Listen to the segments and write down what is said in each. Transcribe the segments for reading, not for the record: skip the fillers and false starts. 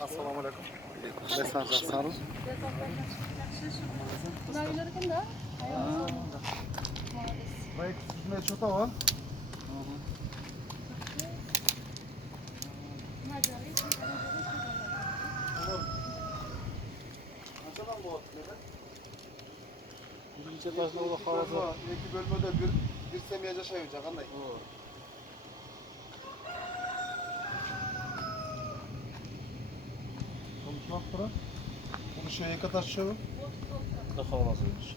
Assalomu alaykum. Mesaj yazsanız. Bayık sütüne çota var. Kaçadan bu otları? Birinci etajda o havada. İki bölmede bir semiyece yaşayınca kanday. Konuşmak bırak. Bunu şeye kadar şu. Da havasıymış.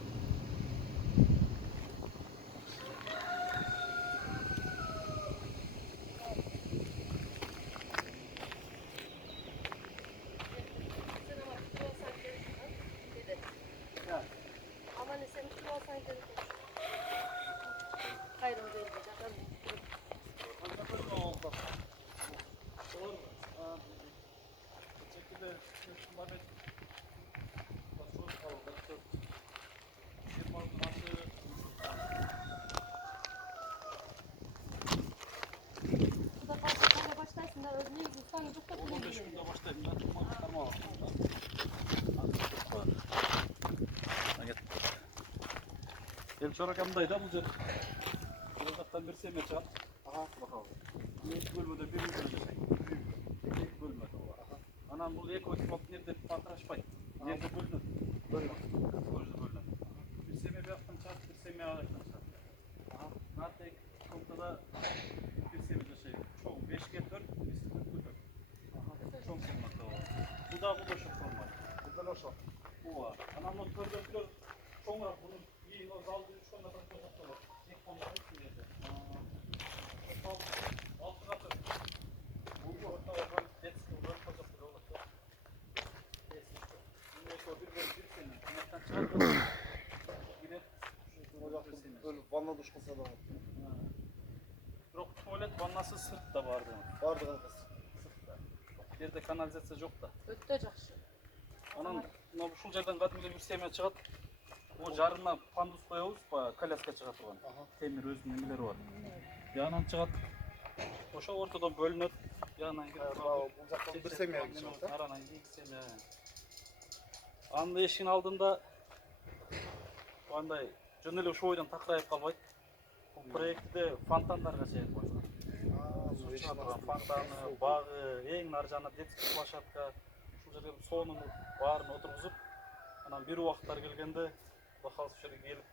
Elçorak amdaydı bu yer. Buradan bir sene çal. Aha bakalım. İlk bölümde bir bölümde. İlk bölümde var. Anam bu ek oturup nerede patraşpay. Nerede bölümde? Bölümde. Bir sene bir yaptım çal, bir sene ağaçtan çal. Aha. Natek komutada bir sene de şey. Çok 5 4 bir sene götür. Aha. Çok sınırlı var. Bu da çok formal. Bu da şu. Bu var. Anam notları gör. Sonra bunu iyi o zaldı şu anda da var. İlk konuda hepsi yedi. Altı katı. Bu hatta var. Detski var. Kazak da olur. Şimdi o bir sene. Bundan çıkardı. Yine Böyle vanna duş masada var. Yok tuvalet vannası sırtta vardı. Vardı kankası. Sırtta. Yerde kanalizasyon yok da. Ötte жақсы. Анан мына ушул жерден кадимгидей бир семья чыгат. О жарына пандус коебуз, коляска чыга турган. Темир өзүнүн эмелери бар. Янан чыгат. Ошо ортодон бөлүнөт. Янан Бул жактан bir semiyeye geçiyor. Аранан эки семья. Анын эшигинин алдында андай жөн эле ушул бойдон такырайып калбайт. Бул проектте фонтандарга чейин койгон. Фонтаны, багы, эң нары жагында детский площадка. Сонун баарын отургузуп, анан бир убакыттар келгенде бахал ушул жерге келип,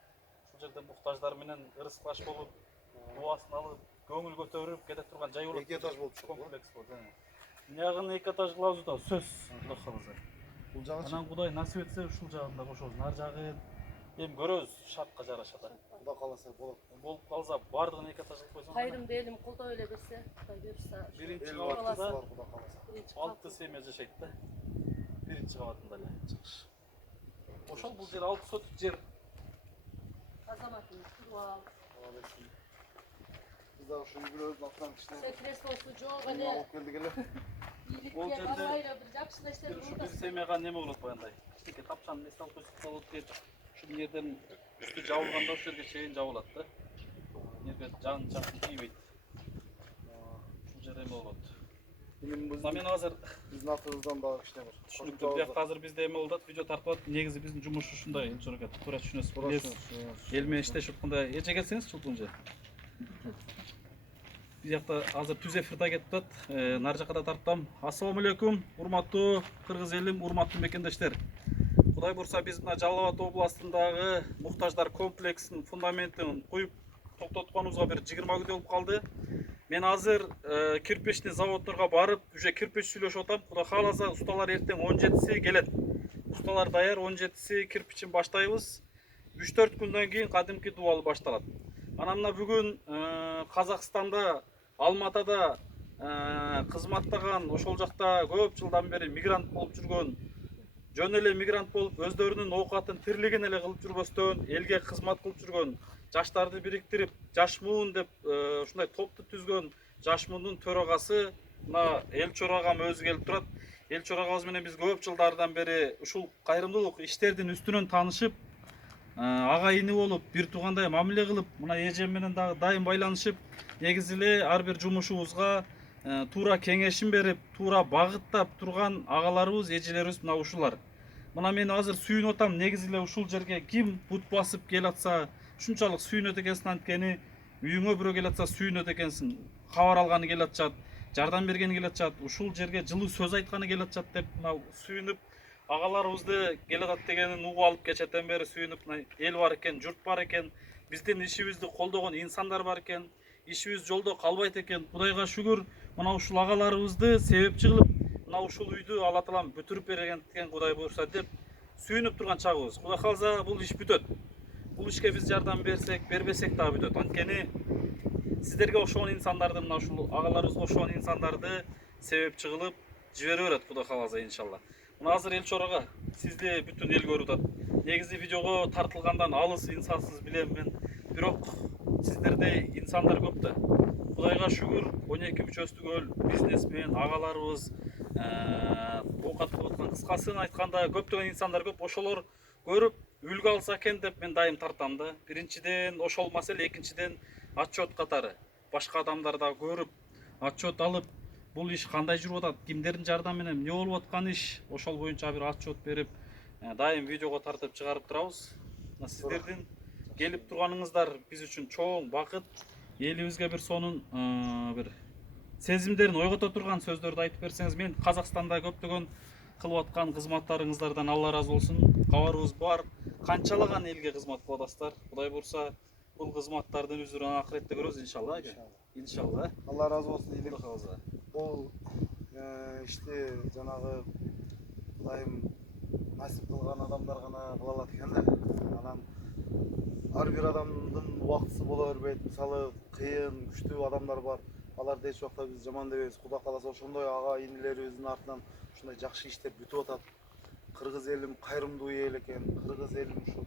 ушул жерде муктаждар менен ырыскылаш болуп, дубасын алып, көңүл көтөрүп кете турган жай болот. Эки этаж болуп чыгат. Комплекс болот. Мынягын эки этаж кылабыз да сөз Кудай кааласа. Бул жагы Анан Кудай насип этсе ушул жагын да кошобуз. Нар жагы эми көрөбүз шартка жараша да. Кудай кааласа болот. Болуп калса бардыгын эки этаж кылып койсоң. Кайрымды элим колдоо эле берсе, Кудай буйрса. Биринчи Кудай кабатта кааласа. 6 семья жашайт да. Биринчи кабатында эле чыгыш. Ошол бул жер 6 соток жер. Азаматым туруп ал. Biz de şu yüzünü atlan işte. Секрестоосу жок Bunu эле. alıp geldik hele. Ол Бийликке жерде карабайлы бир жакшы нерсе Ушу болот. бир семьяга неме болот баягындай. Кичинекей тапчан нерсе алып койсок болот деп. Ушул жерден үстү жабылганда ошол жерге чейин жабылат да. Жерге жан жакын тийбейт. Ушул жер эме болот. Мен азыр Bizim atımızdan daha işte var. түшүнүктүү. Бияк азыр бизде эме болуп атат, видео тартып атат. Негизи биздин жумуш ушундай, элчорга туура түшүнөсүз. Билесиз. Эл менен иштешип ушундай. Эже келсеңиз чулкунжа. Биз жакта азыр түз эфирде кетип атат. Нар жакка да тарттым. Ассаламу алейкум, урматтуу кыргыз элим, урматтуу мекендештер. Кудай бурса биз мына Жалал Абад областындагы муктаждар комплексинин фундаментин куюп токтотконубузга бир 20 күндө болуп калды. Мен азыр кирпичный заводторго барып, уже кирпич сүйлөшүп атам. Кудай кааласа усталар эртең 17си келет. Усталар даяр, 17си кирпичин баштайбыз. 3-4 күндөн кийин кадимки дубал башталат. Анан мына бүгүн Казакстанда, Алматада кызматтаган, ошол жакта көп жылдан бери мигрант болуп жүргөн, жөн эле мигрант болуп өздөрүнүн оокатын тирлигин эле кылып жүрбөстөн элге кызмат кылып жүргөн жаштарды бириктирип, Жашмуун деп ушундай топту түзгөн Жашмуундун төрагасы мына Элчор агам өзү келип турат. Элчор агабыз менен биз көп жылдардан бери ушул кайрымдуулук иштердин үстүнөн таанышып, ага ини болуп, бир туугандай мамиле кылып, мына эжем менен дагы дайым байланышып, негизи эле ар бир жумушубузга туура кеңешин берип, туура багыттап турган агаларыбыз, эжелерибиз мына ушулар. Мына мен азыр сүйүнүп атам, негизи эле ушул жерге ким бут басып келатса, ушунчалык сүйүнөт экенсиң, анткени үйүңө бирөө келатса сүйүнөт экенсиң, кабар алганы келатчат, жардам бергени келатчат, ушул жерге жылуу сөз айтканы келатчат деп мына сүйүнүп агаларыбызды келатат дегенин угуп алып кечетен бери сүйүнүп, мына эл бар экен, журт бар экен, биздин ишибизди колдогон инсандар бар экен, ишибиз жолдо калбайт экен. Кудайга шүгүр, мына ушул агаларыбызды себепчи кылып, мына ушул үйдү Алла таалам бүтүрүп берген Кудай буюрса деп сүйүнүп турган чагыбыз. Кудай кааласа бул иш бүтөт. Бул ишке биз жардам берсек, бербесек дагы бүтөт. Анткени сиздерге окшогон инсандарды, мына ушул агаларыбызга окшогон инсандарды себепчи кылып жибере берет Кудай кааласа иншалла. Мына азыр эл чорага сизди бүтүн эл көрүп атат. Негизи видеого тартылгандан алыс инсансыз билем мен, бирок сиздердей инсандар көп да. Кудайга шүгүр, 12 мүчөсү бизнесмен агаларыбыз оокат кылып аткан, кыскасын айтканда көптөгөн инсандар көп. Ошолор көрүп үлгү алса экен деп мен дайым тартам да. Биринчиден ошол маселе, экинчиден отчет катары башка адамдар да көрүп отчет алып, бул иш кандай жүрүп атат, кимдердин жардамы менен эмне болуп аткан иш, ошол боюнча бир отчет берип дайым видеого тартып чыгарып турабыз. Сиздердин келип турганыңыздар биз үчүн чоң бакыт. Элибизге бир сонун бир сезимдерин ойгото турган сөздөрдү айтып берсеңиз, мен Казакстанда көптөгөн кылып аткан кызматтарыңыздардан Алла ыраазы болсун. Кабарыбыз бар, канчалаган элге кызмат кылып атасыздар. Кудай буюрса, бул кызматтардын үзүрүн акыретте көрөбүз иншалла. Иншалла. Алла разы болсын. Кудай кааласа. Бул ишти жанагы Кудайым насип кылган адамдар гана кыла алат экен да. Анан ар бир адамдын убактысы боло бербейт. Мисалы, кыйын, күчтүү адамдар бар. Аларды эч убакта биз жаман дебейбиз. Кудай кааласа ошондой ага инилерибиздин артынан ушундай жакшы иштер бүтүп атат. Кыргыз элим кайрымдуу эл экен. Кыргыз элим ушул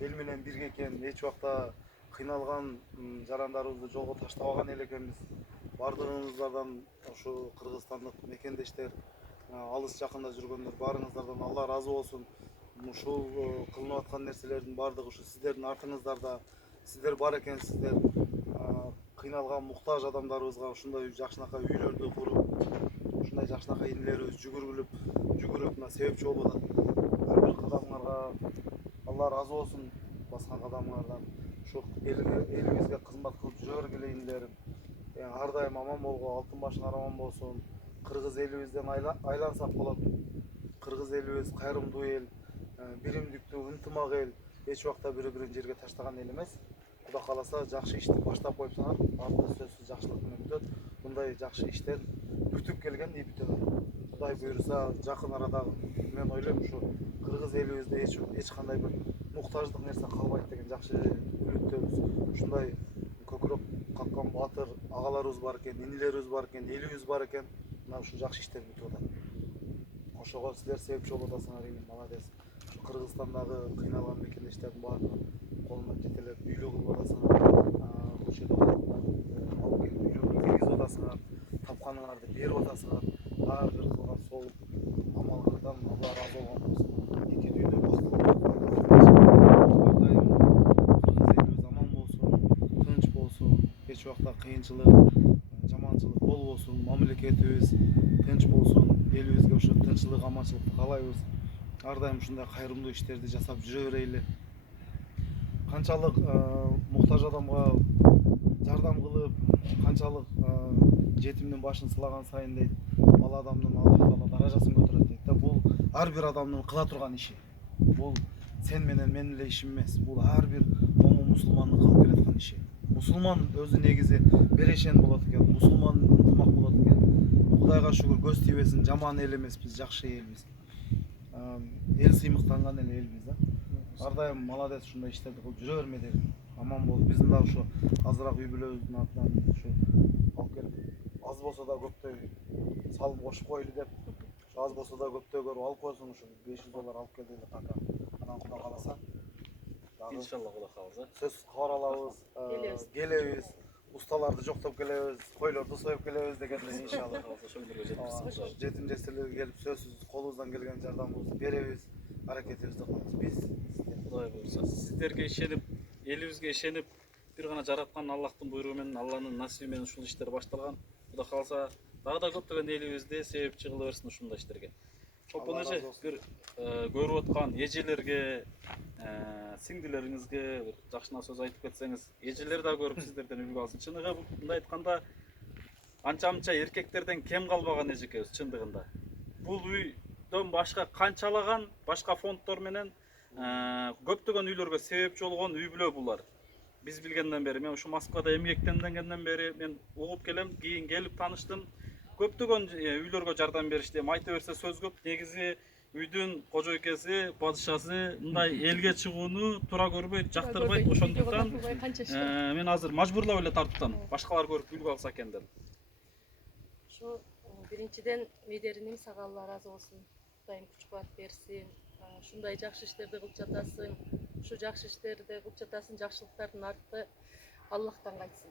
эл менен бирге экен. Эч убакта кыйналган жарандарыбызды жолго таштабаган эл экенбиз. Бардыгыңыздардан ушу кыргызстандык мекендештер, алыс жакында жүргөндөр баарыңыздардан Алла ыраазы болсун. Ушул кылынып аткан нерселердин баардыгы ушу сиздердин артыңыздарда. Сиздер бар экенсиздер. Кыйналган муктаж адамдарыбызга ушундай жакшынакай үйлөрдү куруп, ушундай жакшынакай инилерибиз жүгүрүп мына себепчи болуп атат. Ар бир кадамыңарга Алла ыраазы болсун баскан кадамыңардан. Ушу элибизге кызмат кылып жүрө бергиле инилерим. Ар дайым аман болгула, алтын башыңар аман болсун. Кыргыз элибизден айлансак болот. Кыргыз элибиз кайрымдуу эл, биримдиктүү, ынтымак эл, эч убакта бири-бирин жерге таштаган эл эмес. Кудай кааласа жакшы ишти баштап коюпсаңар, артта сөзсүз жакшылык менен бүтөт. Мындай жакшы иштер бүтүп келген и бүтөт. Кудай буюрса, жакын арада мен ойлойм ушу кыргыз элибизде эч кандай бир муктаждык нерсе калбайт деген жакшы үмүттөбүз. Ушундай көкүрөк каккан баатыр агаларыбыз бар экен, инилерибиз бар экен, элибиз бар экен. Мына ушул жакшы иштер бүтүп атат. Ошого силер себепчи болуп атасыңар, молодец. Ушу Кыргызстандагы кыйналган мекендештердин баардыгын колунан жетелеп үйлүү кылып атасыңар. Бул жерде алып келип үйлөргө киргизип атасыңар. Тапканыңарды берип атасыңар. Ар бир кылган сол амалыңардан Алла ыраазы болгон болсун. Эки дүйнө элибиз аман болсун, тынч болсун. Эч убакта кыйынчылык, жаманчылык болбосун. Мамлекетибиз тынч болсун. Элибизге ошо тынччылык, аманчылыкты каалайбыз. Ар дайым ушундай кайрымдуу иштерди жасап жүрө берели. Канчалык муктаж адамга жардам кылып, канчалык жетимдин башын сылаган сайын дейт, ал адамдын Алла Таала даражасын көтөрөт дейт да. Бул ар бир адамдын кыла турган иши. Бул сен менен мен эле ишим эмес. Бул ар бир момун мусулмандын кылып келаткан иши. Мусулман өзү негизи берешен болот экен, мусулман ынтымак болот экен. Кудайга шүгүр, көз тийбесин, жаман эл эмеспиз, жакшы элбиз. Эл сыймыктанган элбиз да. Ар дайым молодец ушундай иштерди кылып жүрө берме деп. Аман болуп, биздин да ушу азыраак үй бүлөбүздүн атынан ушу алып келип, аз болсо да көптөй салым кошуп койлу деп. Аз болсо да көптөй көрүп алып койсуң, ушу $500 алып келди эле канка. Анан Кудай кааласа, Иншалла Кудай кааласа. сөзсүз кабар алабыз, келебиз. Усталарды жоктоп келебиз, койлорду союп келебиз дегенде иншалла. Жетим жесирлерге келип сөзсүз колубуздан келген жардамыбызды беребиз, аракетибизди кылабыз. Биз Кудай буюрса, сиздерге ишенип, элибизге ишенип, бир гана жараткан Аллахтын буйругу менен, Алланын насиби менен ушул иштер башталган. Кудай кааласа, Дагы да көптөгөн элибизде себепчи кыла берсин ушундай иштерге. Алла Эже разы болсун. бир көрүп аткан эжелерге, сиңдилериңизге бир жакшына сөз айтып кетсеңиз, эжелер да көрүп сиздерден үлгү алсын. Чыныгы мындай айтканда анча-мынча эркектерден кем калбаган эжекебиз чындыгында. Бул үйдөн башка канчалаган башка фонддор менен көптөгөн үйлөргө себепчи болгон үй бүлө булар. Биз билгенден бери, мен ушу Москвада эмгектенгенден бери мен угуп келем, кийин келип тааныштым. Көптөгөн үйлөргө жардам беришти. Айта берсе сөз көп. Негизи үйдүн кожойкеси, падышасы мындай элге чыгууну туура көрбөйт, жактырбайт. Ошондуктан мен азыр мажбурлап эле тарттым. Башкалар көрүп үлгү алса экен деп. Şu birinciden Mederinim sağa Allah razı olsun. Kudayım kuch kuvat bersin. Şunday жақсы işlerdi kılıp jatasın. Şu жақсы işlerdi kılıp jatasın. Жақсылыктардын arты Allah'tan kaçsın.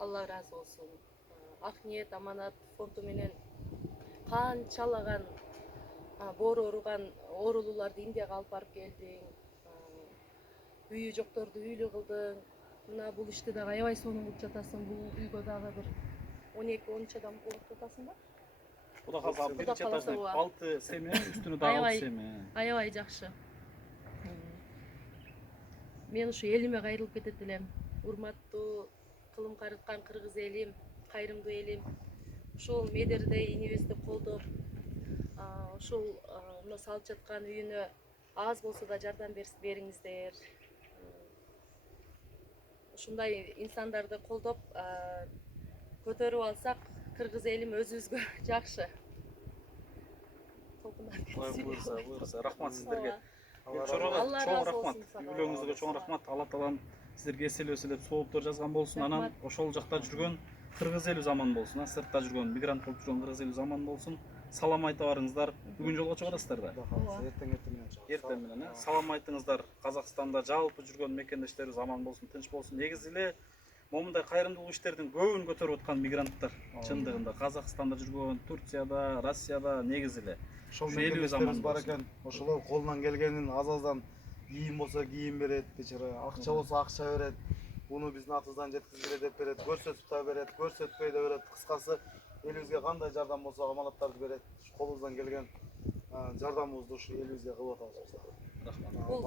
Allah razı olsun. Akniyet, amanat fondu menen kançalagan boru orugan oorulууларды Индияга алып барып келдиң. Үйү жокторду үйлүү кылдың. Мына бул ишти дагы аябай сонун кылып жатасың. Бул үйгө дагы бир 12-13 адам кылып жатасың да? Куда калса биринчи этажда 6 семья, үстүнө дагы 6 семья. Аябай жакшы. Мен ушу элиме кайрылып кетет элем. Урматтуу кылым карыткан кыргыз элим, кайрымдуу элим. Ушул Медерде инибизди колдоп, ушул мына салып жаткан үйүнө аз болсо да жардам бериңиздер. Ушундай инсандарды колдоп көтөрүп алсак, кыргыз элим өзүбүзгө жакшы. Буйрса, рахмат сиздерге. Allah Чоң razı рахмат. olsun sana. Үйлөрүңүзгө чоң рахмат. Алла таалам сиздерге эселеп сооптор жазган болсун. Анан ошол жакта жүргөн кыргыз эли заман болсун. Сыртта жүргөн мигрант болуп жүргөн кыргыз эли заман болсун. Салам айта барыңыздар. Бүгүн жолго чыгасыздар да. Эртең менен. Салам айтыңыздар. Казакстанда жалпы жүргөн мекендештерибиз аман болсун, тынч болсун. Негизи эле момундай кайрымдуулук иштердин көбүн көтөрүп аткан мигранттар чындыгында Казакстанда жүргөн, Турцияда, Россияда негизи эле. Ошол мекендештерибиз бар экен. Ошолор колунан келгенин аз-аздан кийим болсо кийим берет, бечара, акча болсо акча берет. Буну биздин атыбыздан жеткизгиле деп берет, көрсөтүп да берет, көрсөтпөй да берет. Кыскасы элибизге кандай жардам болсо аманаттарды берет. Колубуздан келген жардамыбызды ушу элибизге кылып атабыз. Рахмат.